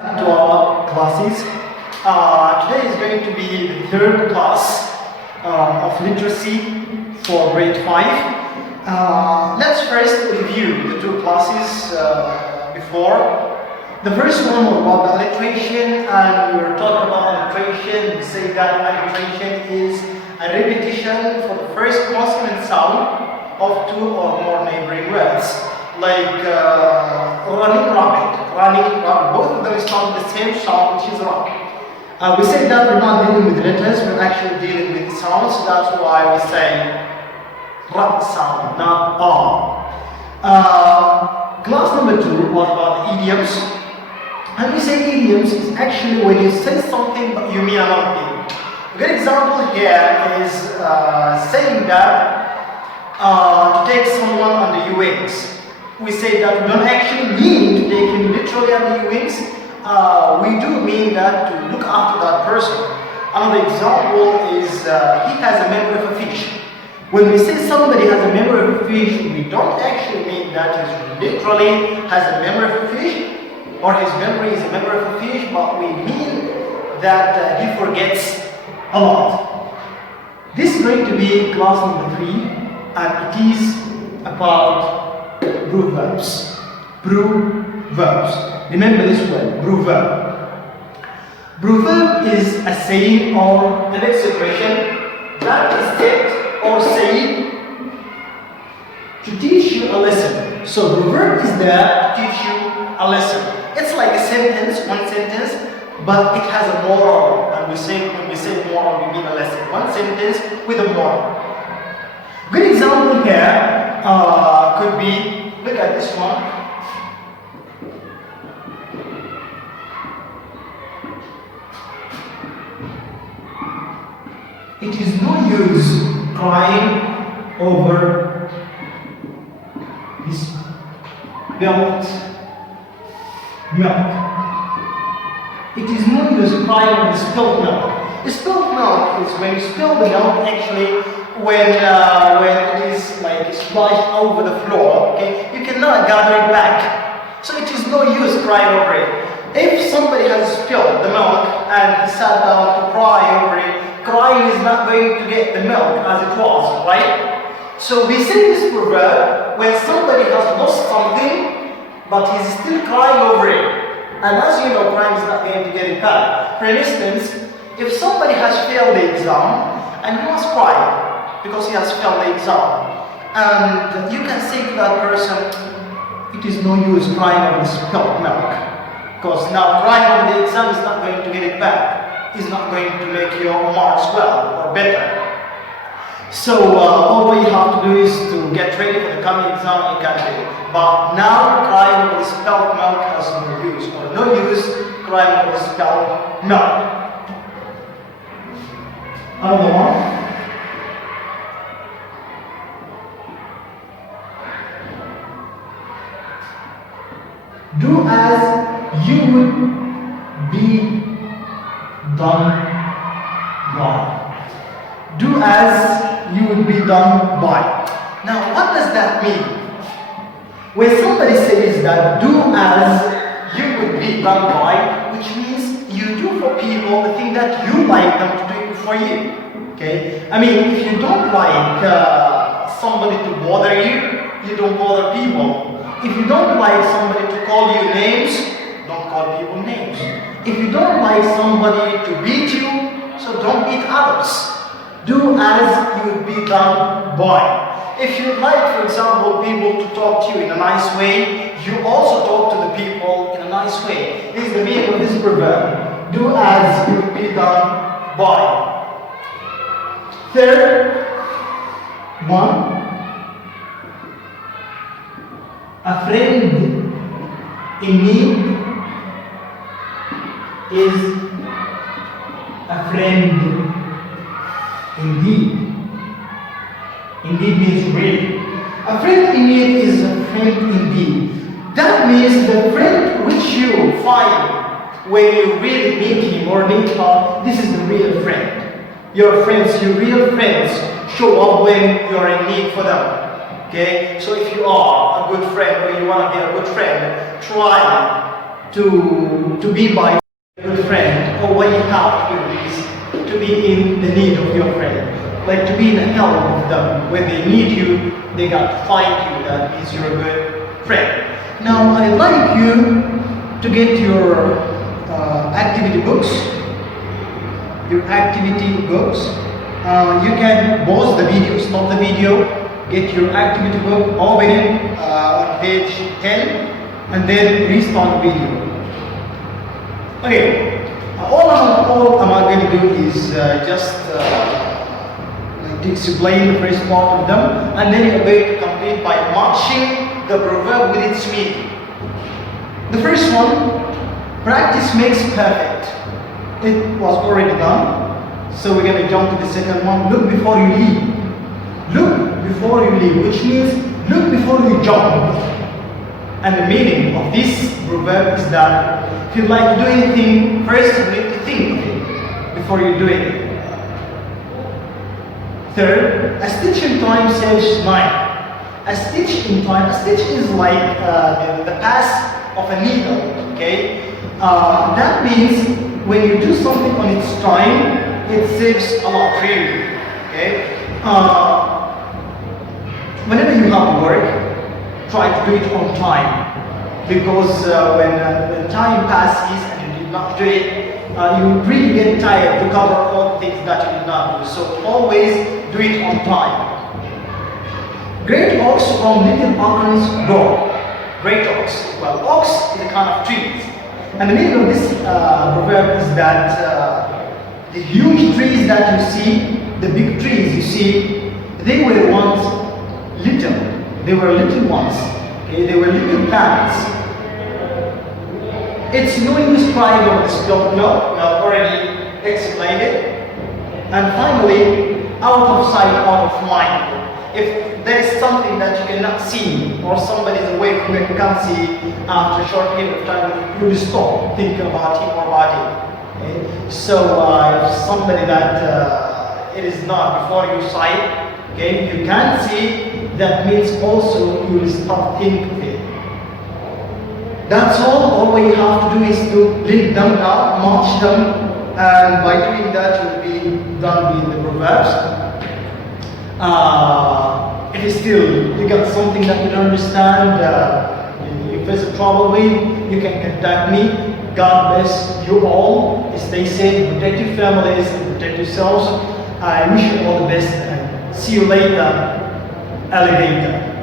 To our classes. Today is going to be the third class of literacy for grade 5. Let's first review the two classes before. The first one was about the alliteration, and we were talking about alliteration. We say that alliteration is a repetition for the first consonant sound of two or more neighboring words. Like running rabbit, both of them sound the same sound, which is run. We say that we're not dealing with letters, we're actually dealing with sounds. That's why we say r sound, not r. Class number 2 was about idioms. And we say idioms is actually when you say something but you mean another thing. A good example here is saying that to take someone under your wings. We say that we don't actually mean to take him literally under your wings. We do mean that to look after that person. Another example is he has a memory of a fish. When we say somebody has a memory of a fish, we don't actually mean that he literally has a memory of a fish or his memory is a memory of a fish, but we mean that he forgets a lot. This is going to be class number 3, and it is about proverbs. Proverbs. Remember this word, proverb. Proverb is a saying or an expression that is said or said to teach you a lesson. So proverb is there to teach you a lesson. It's like a sentence, one sentence, but it has a moral. And when we say moral, we mean a lesson. One sentence with a moral. Good example here could be, look at this one. It is no use crying over this milk. It is no use crying over spilled milk. Spilled milk is when you spill the milk, actually when it is like splashed over the floor, okay, you cannot gather it back. So it is no use crying over it. If somebody has spilled the milk and he sat down to cry over it, crying is not going to get the milk as it was, right? So we say this proverb when somebody has lost something, but he's still crying over it. And as you know, crying is not going to get it back. For instance, if somebody has failed the exam and he must cry because he has failed the exam, and you can say to that person, it is no use crying over the spilled milk, because now crying over the exam is not going to get it back. It's not going to make your marks well or better. So all you have to do is to get ready for the coming exam. You can do it. But now crying over the spilled milk has no use, or no use crying over the spilled milk. Another one. Do as you would be done by. Do as you would be done by. Now, what does that mean? When somebody says that do as you would be done by, which means you do for people the thing that you like them to do for you. Okay? I mean, if you don't like somebody to bother you, you don't bother people. If you don't like somebody to call you names, don't call people names. If you don't like somebody to beat you, so don't beat others. Do as you would be done by. If you like, for example, people to talk to you in a nice way, you also talk to the people in a nice way. This is the meaning of this proverb. Do as you would be done by. Third one. A friend in need is a friend indeed. Indeed means really. A friend in need is a friend indeed. That means the friend which you find when you really need him or need her, this is the real friend. Your friends, your real friends, show up when you are in need for them. Okay? So if you are a good friend or you want to be a good friend, try to be by a good friend, or what you have to do is to be in the need of your friend. Like to be in the help of them. When they need you, they got to find you. That means you're a good friend. Now, I'd like you to get your activity books. Your activity books. You can pause the video, stop the video, get your activity book, open it on page 10, and then restart the video. Okay, all I'm going to do is just to explain the first part of them, and then you're going to complete by matching the proverb with its meaning. The first one, practice makes perfect. It was already done. So we're going to jump to the second one. Look before you leave. Look before you leave, which means look before you jump. And the meaning of this proverb is that if you'd like to do anything, first you need to think of it before you do it. Third, a stitch in time saves 9. A stitch in time, a stitch is like the pass of a needle, okay? That means when you do something on its time, it saves a lot really, okay? Whenever you have to work, try to do it on time, because when the time passes and you did not do it, you really get tired to cover all the things that you did not do. So always do it on time. Great oaks from little acorns grow. Great oaks. Well, oaks is a kind of trees. And the meaning of this proverb is that the huge trees that you see, the big trees you see, they were once little. They were little ones. Okay? They were little plants. It's no English pride on this block. No, we have already explained it. And finally, out of sight, out of mind. If there is something that you cannot see, or somebody is away from you and can't see, after a short period of time, you will stop thinking about him or about it. Okay? So if somebody that it is not before your sight, okay, you can't see, that means also you will stop thinking of it. That's all. All we have to do is to link them down, match them, and by doing that you'll be done with the proverbs. If still you got something that you don't understand, you face a trouble with, you can contact me. God bless you all. Stay safe, protect your families, and protect yourselves. I wish you all the best, and see you later, alligator.